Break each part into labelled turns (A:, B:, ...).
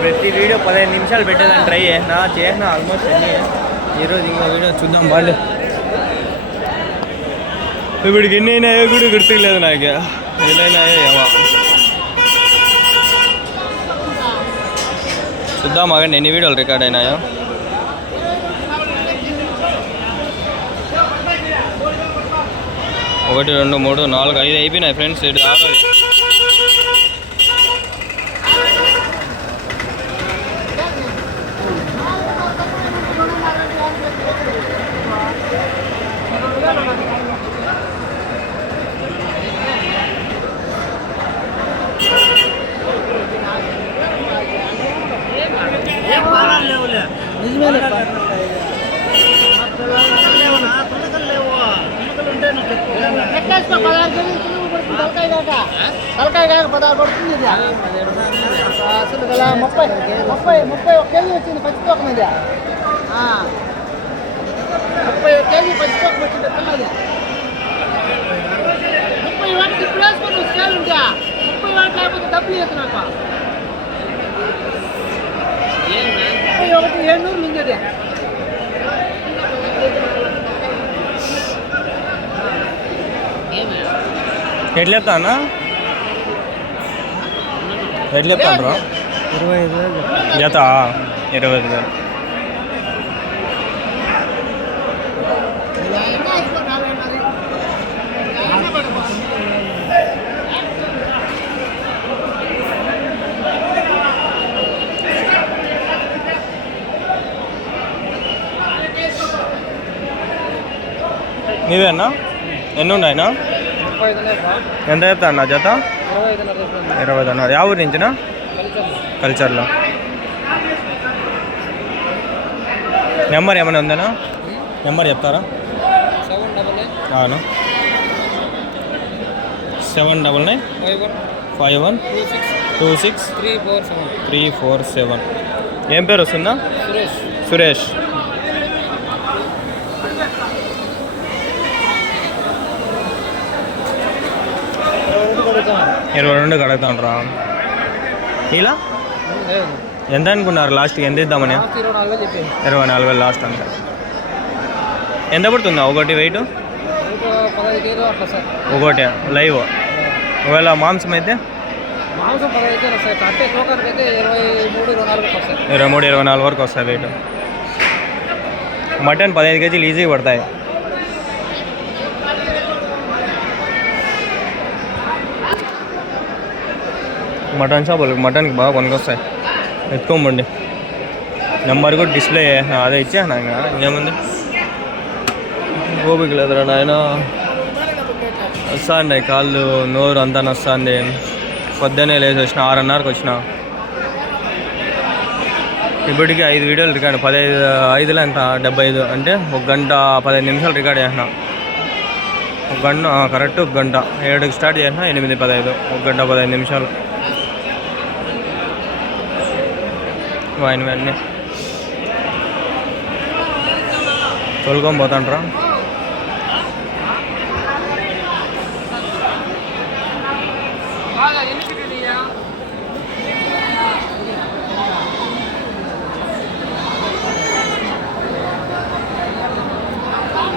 A: ప్రతి వీడియో పదిహేను నిమిషాలు పెట్టేదాన్ని ట్రై చేసిన చేసిన ఆల్మోస్ట్ అన్ని ఈరోజు ఇంకో వీడియో చూద్దాం వాళ్ళు ఇప్పటికి ఎన్ని అయినాయో కూడా గుర్తులేదు నాకు. ఎన్ని అయినాయో ఏమో. చూద్దాం మగండి ఎన్ని వీడియోలు రికార్డ్ అయినాయో. ఒకటి రెండు మూడు నాలుగు ఐదు అయిపోయినాయి ఫ్రెండ్స్ ఇది
B: ఆరోజు ముప్పై ముప్పై ముప్పై ఒక కేజీ వచ్చింది పచ్చితోక మీద. ఆ. ముప్పై ఒక కేజీ పచ్చితోక వచ్చింది పిల్లది ముప్పై వాటికి ఇప్పుడు వేసుకొని స్కేల్ ఉంటా ముప్పై వాటి లేకపోతే డబ్బులు ఇవ్వదు నాకు. ముప్పై ఒకటి ఏడు నూరు మింగేది.
A: ఎట్లా చెప్తానా ఎట్లా చెప్తాను
B: ఇరవై ఐదు వేలు
A: జత? ఇరవై ఐదు వేలు. నీవేనా? ఎన్ని ఉన్నాయినా ఎంత చెప్తాను జత?
B: ఇరవై ఐదున్నర
A: యా ఊరి నుంచినా? కల్చర్లో. నెంబర్ ఏమైనా ఉందేనా నెంబర్ చెప్తారా?
B: సెవెన్ డబల్
A: అవును. Seven
B: double nine
A: five one
B: two six
A: two six
B: three four seven.
A: Three four seven ఏం పేరు వస్తుందా?
B: సురేష్.
A: సురేష్ ఇరవై రెండు కడుగుతాను రా ఇలా? ఎంత అనుకున్నారు లాస్ట్కి ఎంత ఇద్దామని?
B: ఇరవై నాలుగు వేలు
A: లాస్ట్ అంతే ఎంత పడుతుందా ఒకటి వెయిట్ ఒకటి? లైవ్? ఒకవేళ మాంసం అయితే?
B: ఇరవై మూడు ఇరవై నాలుగు
A: వరకు వస్తాయి. వెయిట్ మటన్ పదహైదు కేజీలు ఈజీగా పడతాయి. మటన్ షాపులు మటన్కి బాగా కొనుకొస్తాయి ఎత్తుకోమండి నెంబర్ కూడా డిస్ప్లే అదే ఇచ్చేసిన ఇంకా. ఇంకేముంది? ఓపిక లేదురా నాయన. వస్తాండి కాళ్ళు నోరు అంతా నొస్తుంది పొద్దున్నే లేచి వచ్చిన ఆరున్నరకు వచ్చిన. ఇప్పటికీ ఐదు వీడియోలు రికార్డ్ పదహైదు ఐదులో ఎంత? డెబ్బై ఐదు అంటే ఒక గంట పదహైదు నిమిషాలు రికార్డ్ చేసిన. ఒక గంట కరెక్ట్ ఒక గంట. ఏడుకి స్టార్ట్ చేసిన ఎనిమిది పదహైదు. ఒక గంట పదహైదు నిమిషాలు. ఆయన అన్నీ తొలుకొని పోతాంట్రా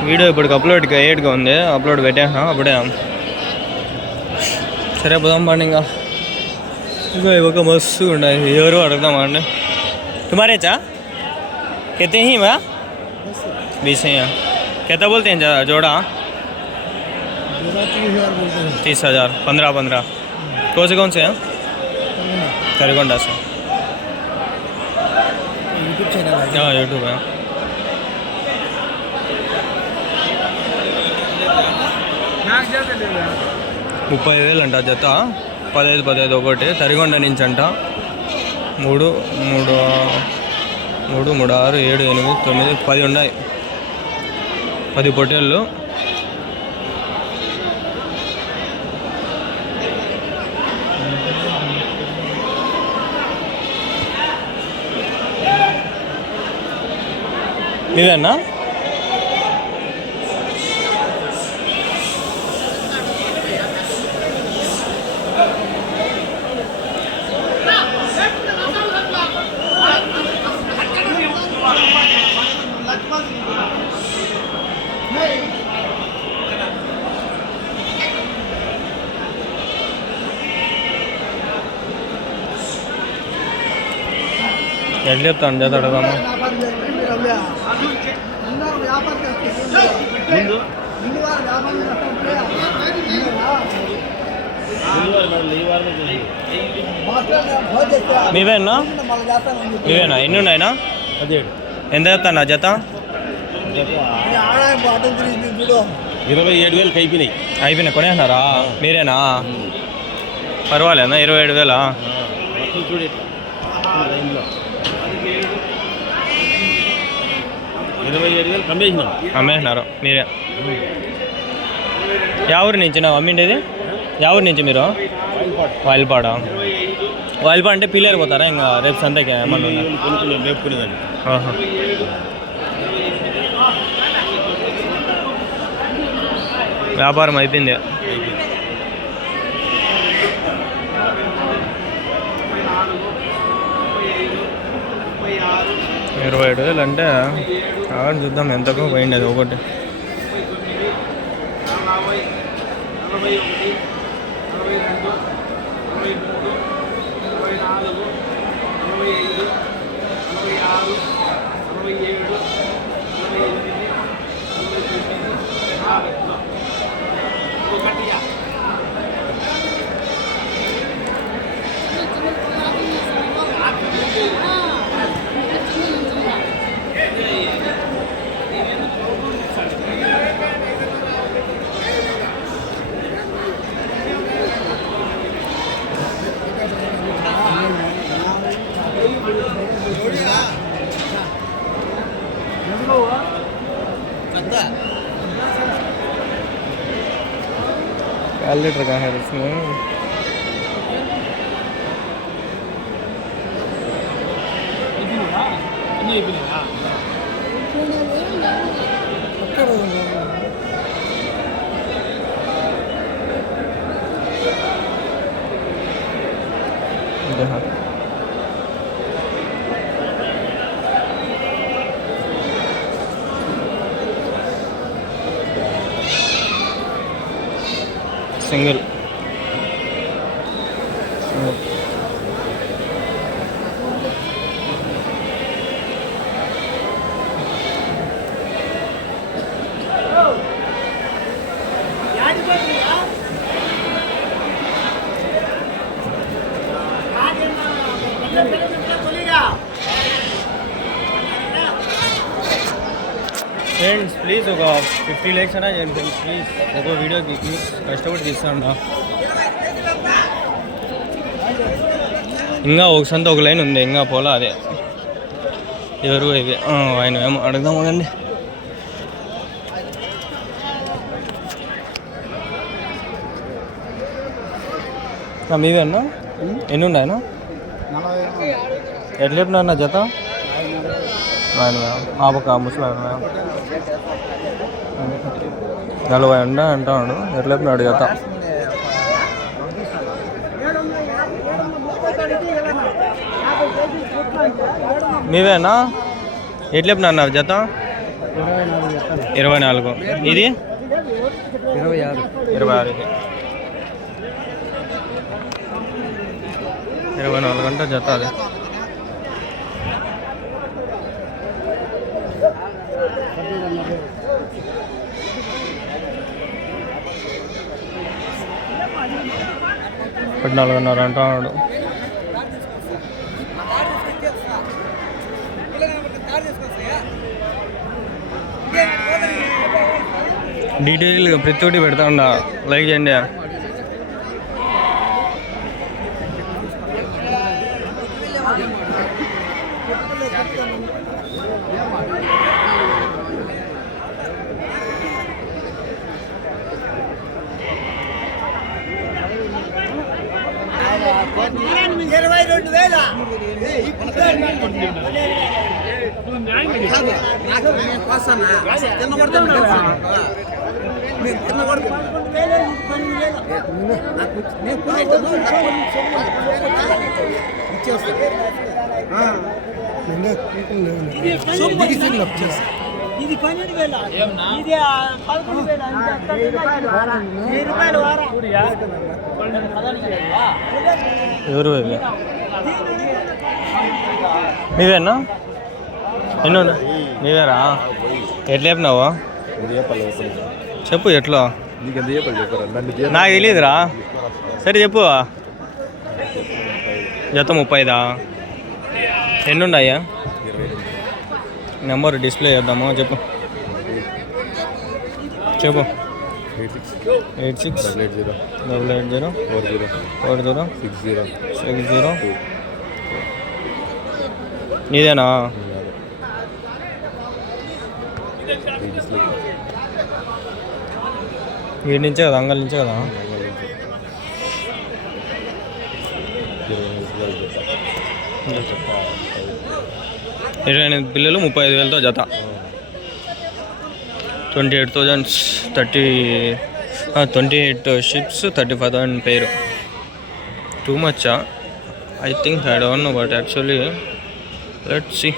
A: వీడియో ఇప్పటికి అప్లోడ్ ఎయిట్గా ఉంది. అప్లోడ్ పెట్టాను అప్పుడే. సరే పోదాం పండి ఇంకా. ఇంకా ఇవ్వక మస్తు ఉన్నాయి. ఎవరు అడుగుదామా అండి? तुम्हारे चा कितने ही बा बीस ही हैं कितना बोलते हैं जा- जोड़ा तीस हज़ार पंद्रह पंद्रह कौन से कौन से हैं करीगोंडा से
B: యూట్యూబ్ ఛానల్
A: हाँ यूट्यूब है ముప్పై వేలు అంట జత పదహైదు పదహైదు ఒకటి తరిగొండ నుంచి అంట మూడు మూడు మూడు మూడు ఆరు ఏడు ఎనిమిది తొమ్మిది పది ఉన్నాయి. పది పొట్టేళ్ళు. ఇదేనా? ఎట్లా చెప్తాను జత అడగాము మీవేనా మీవేనా ఎన్ని ఉన్నాయినా ఎంత చెప్తాను జత?
C: ఇరవై ఏడు వేలు అయిపోయినాయి
A: అయిపోయినాయి కొనేస్తున్నారా మీరేనా? పర్వాలేదా? ఇరవై ఏడు వేలా?
C: చూడు ఇట్లా. ఈ లైన్లో. ఇరవై ఏడు వేలు కమ్మేసినాం.
A: అమ్మేసినారు మీరే. యా ఊరి నుంచి నా అమ్మిండేది? యా ఊరి నుంచి మీరు? వాయిల్పాడ? వాయిల్పాడ అంటే పిల్లలు పోతారా? ఇంకా రేపు సంతకి ఏమన్నా ఉందా?
C: కొనుక్కున్నాం మేపుకునేదాన్ని.
A: ఆహా. వ్యాపారం అయిపోయింది. ఇరవై ఏడు వేలు అంటే కావాలని చూద్దాం ఎంతకు పోయింది అది ఒకటి. कैलेट रखा है इसमें? ये भी ना single. ఫ్రెండ్స్ ప్లీజ్ ఒక ఫిఫ్టీ ల్యాక్స్ అయినా చేయండి ఫ్రెండ్స్ ప్లీజ్ ఒక వీడియోకి ప్లీజ్ కష్టపడి తీస్తాను ఇంకా ఒక సంత ఒక లైన్ ఉంది ఇంకా పోలా అదే. ఎవరు ఇవి? ఆ, ఆయన ఏమో అడుగుదాం కదండి మీవే అన్న? ఎన్ని ఉన్నాయన్నా ఎట్లా చెప్పినారు నా జత? ఆయన ఆపక ముసలాయన నలభై అండ అంటాడు. ఎట్లా చెప్పినాడు నీవేనా? మీవేనా ఎట్లా చెప్పినారు జత? ఇరవై నాలుగు. ఇది?
B: ఇరవై ఆరు
A: ఇరవై ఆరు. ఇరవై నాలుగు అంటే జత అది. పద్నాలుగున్నర అంటున్నాడు డీటెయిల్గా ప్రతి ఒక్కటి పెడతా ఉండ లైక్ చేయండి.
B: వేల. ఇది పన్నెండు వేల. ఇది పదకొండు వేల వెయ్యి రూపాయలు వారా?
A: ఎవరు? నీవేనా? ఎన్నో నీవేరా? ఎట్లా చెప్పినావు? చెప్పు ఎట్లా?
C: నీకు
A: తెలియదురా సరే చెప్పు. జత ముప్పైదా? ఎన్ని ఉన్నాయా నెంబర్ డిస్ప్లే చేద్దాము? చెప్పు. చెప్పు.
C: Eight six
A: eight six.
C: Double eight zero.
A: Double eight zero.
C: Four zero.
A: Four zero.
C: Six zero.
A: Six zero. నీదేనా? వీడి నుంచే కదా అంగల్ నుంచే కదా? ఇరవై ఎనిమిది పిల్లలు ముప్పై ఐదు వేలతో జత. Twenty eight thousands thirty twenty eight ships thirty five thousand పేరు too Maccha? I think I don't know but actually let see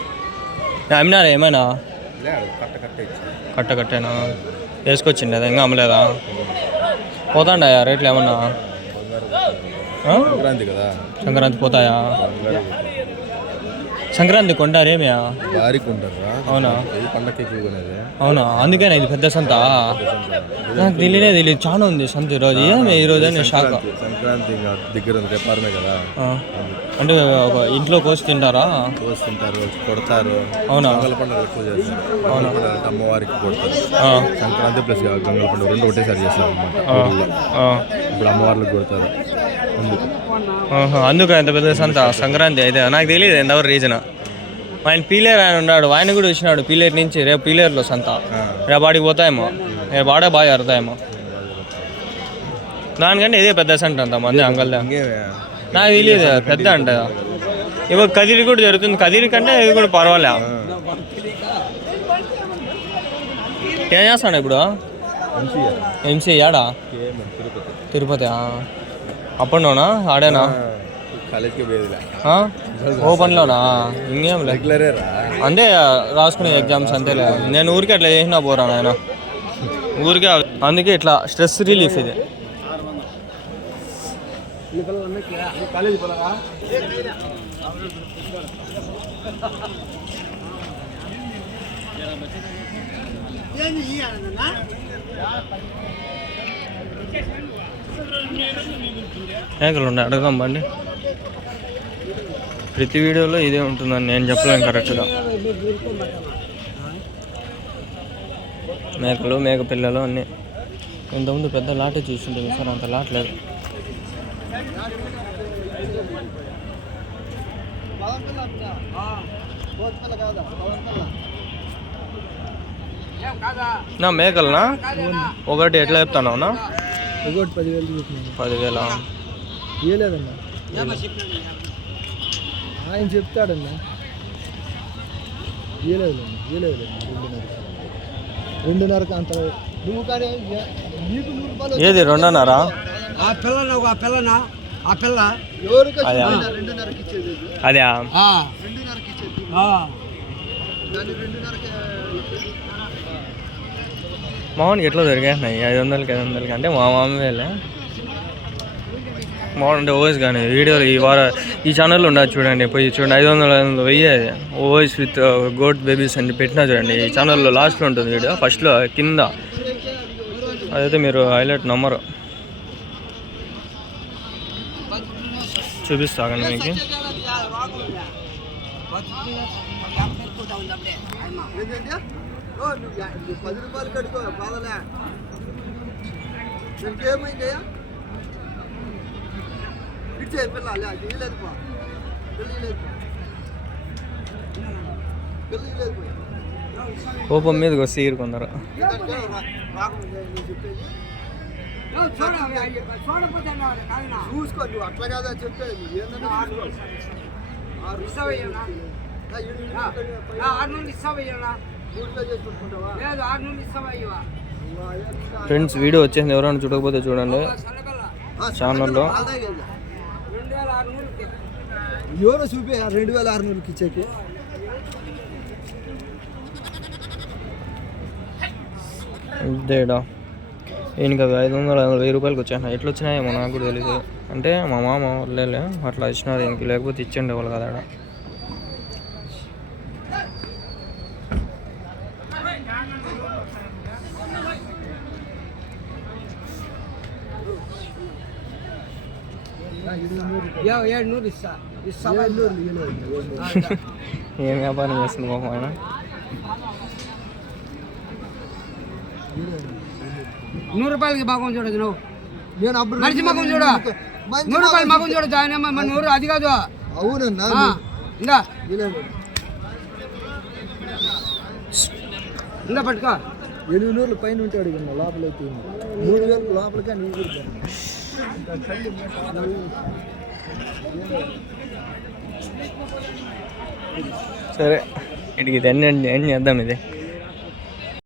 A: అమ్మినారా ఏమైనా?
C: కట్ట
A: కట్టేనా? వేసుకొచ్చిండే? అది ఇంకా అమ్మలేదా? పోతాండాయా రేట్లు ఏమన్నా?
C: సంక్రాంతి కదా.
A: సంక్రాంతి పోతాయా? సంక్రాంతి కొంటారేమియా
C: భారీకి ఉంటారా
A: అవునా?
C: కొనేది.
A: అవునా? అందుకేనా ఇది పెద్ద సంత? నాకు తెలియనే తెలియదు. చాలా ఉంది సంత ఈరోజు ఏమి ఈరోజు నేను షాక్
C: సంక్రాంతి దగ్గర ఉంది. రేపారమే కదా.
A: అంటే ఒక ఇంట్లో కోసి తింటారా?
C: కోస్తుంటారు కొడతారు.
A: అవునా?
C: గంగల పండుగ ఎక్కువ చేస్తారు. పండుగ అంటే అమ్మవారికి కొడతారు. సంక్రాంతి ప్లస్ గంగల పండుగ రెండు ఒకటేసారి చేస్తారు
A: ఆ.
C: ఇప్పుడు అమ్మవార్లకు కొడతారు. అందుకు.
A: అందుకు ఎంత పెద్ద సంత సంక్రాంతి అయితే. నాకు తెలియదు ఎంతవరకు రీజన్. ఆయన పీలేరు ఆయన ఉన్నాడు ఆయన కూడా వచ్చినాడు పీలేరు నుంచి రేపు పీలేరులో సంత. రేపు ఆడికి పోతాయేమో. రేపు ఆడే బాగా జరుగుతాయేమో దానికంటే ఇదే పెద్ద సంత అంత మంది
C: ఇంకేమే
A: నాకు తెలియదు పెద్ద అంట. ఇವಾಗ కదిరి కూడా జరుగుతుంది. కదిరి కంటే ఇది కూడా పర్వాలే. ఏం చేస్తాడు ఇప్పుడు? ఎంసీ యాడా?
C: ఏమో తిరుపతి
A: తిరుపతి అప్పండోనా ఆడేనా?
C: కాలేజ్కి పోయేదిలే.
A: ఆ? ఓపెన్లోనా ఇంకేం లే.
C: రెగ్యులరే
A: అంతే రాసుకునే ఎగ్జామ్స్ అంతేలే. నేను ఊరికి అట్లా చేసినా పోరా నాయన. ఊరికే అందుకే ఇట్లా స్ట్రెస్ రిలీఫ్ ఇది. మేకలు ఉన్నాయి అడగదాం బండి. ప్రతి వీడియోలో ఇదే ఉంటుందని నేను చెప్పలేను కరెక్ట్గా. మేకలు మేక పిల్లలు అన్నీ. ఇంతకుముందు పెద్ద లాటే చూసింటుంది సార్ అంత లాట్ లేదు. నా మేకలనా? ఒకటి ఎట్లా చెప్తాను నా
B: ఒకటి పదివేలు చూస్తున్నాను
A: పదివేల?
B: ఇవ్వలేదన్నా ఆయన చెప్తాడన్నా. ఇవ్వలేదు ఇవ్వలేదు రెండున్నర రెండున్నరకు అంత నువ్వు కానీ ఏ- నీకు నూరు రూపాయలు
A: ఏది రెండున్నరా?
D: ఆ పిల్ల ఆ పిల్లనా? ఆ పిల్ల?
B: ఎవరికి
A: అదే.
B: రెండున్నరకి ఇచ్చేది.
A: అదే.
D: ఆ,
B: రెండున్నరకి ఇచ్చేది.
D: ఆ.
B: దాన్ని రెండున్నరకి
A: మామూలుగా ఎట్లా దొరికేస్తున్నాయి ఐదు వందలకి ఐదు వందలకి అంటే మా మామూలే మామూలు అంటే ఓఎస్ కానీ వీడియోలు ఈ వార ఈ ఛానల్లో ఉండదు చూడండి. పోయి చూడండి ఐదు వందల ఐదు వందలు వెయ్యి ఓఎస్ విత్ గోట్ బేబీస్ అని పెట్టినా చూడండి. ఈ ఛానల్లో లాస్ట్లో ఉంటుంది వీడియో ఫస్ట్లో కింద. అదైతే మీరు హైలైట్ నమ్మరు. చూపిస్తాగండి మీకు.
B: ఏంటంటే పది రూపాయలు కట్టుకో బాధలే దీనికి ఏమైందయ్యా ఇచ్చే పిల్ల అలే అది ఇవ్వలేదు పో. పిల్ల ఇవ్వలేదు పో. పిల్ల ఇవ్వలేదు పో.
A: కోపం మీదకి వస్తే ఈరు కొందరు
B: ఏంటంటే రా- రాకుండా నువ్వు చెప్పేది.
D: నువ్వు చూడు, అవి చూడకపోతే నా- కాదునా?
B: చూసుకో నువ్వు అట్లా కాదా చెప్పేది. నువ్వు ఏంటంటే
D: ఇస్తావయ్యా ఇస్తావయ్యా
A: ఫ్రెండ్స్ వీడియో వచ్చేసింది. ఎవరైనా చూడకపోతే చూడండి. ఛానల్లో
B: ఎవరో చూపి రెండు వేల ఆరు నూరుకి ఇచ్చేకి?
A: ఇదేడా? ఈయనకి అవి ఐదు వందల ఐదు వందల వెయ్యి రూపాయలకి వచ్చాయి ఎట్లా వచ్చినాయేమో నాకు కూడా తెలియదు అంటే మా మామ వాళ్ళే అట్లా ఇచ్చినారు ఈయనకి. లేకపోతే ఇచ్చిండే వాళ్ళు కదా ఆడ
D: ఏ- ఏడు నూరు ఇస్తా ఇస్తా
A: ఏం వ్యాపారం చేస్తుంది పాపం ఆయన
D: నూరు రూపాయలకి బాగం చూడదు నువ్వు
B: నేను అప్పుడు
D: మనిషి మగం చూడు
B: మంచి
D: నూరు రూపాయలు మగం చూడదు ఆయన మన నూరు అది కాదు
B: అవునన్నా
D: ఆ, ఇందా ఇందా పట్టుకో
B: ఎనిమిది నూరులు పైన ఉంటాడు ఇక లోపలైతే మూడు వేలకు లోపలికి నీకు
A: సరే ఇటుకి ఇది ఏం చేద్దాం ఇది.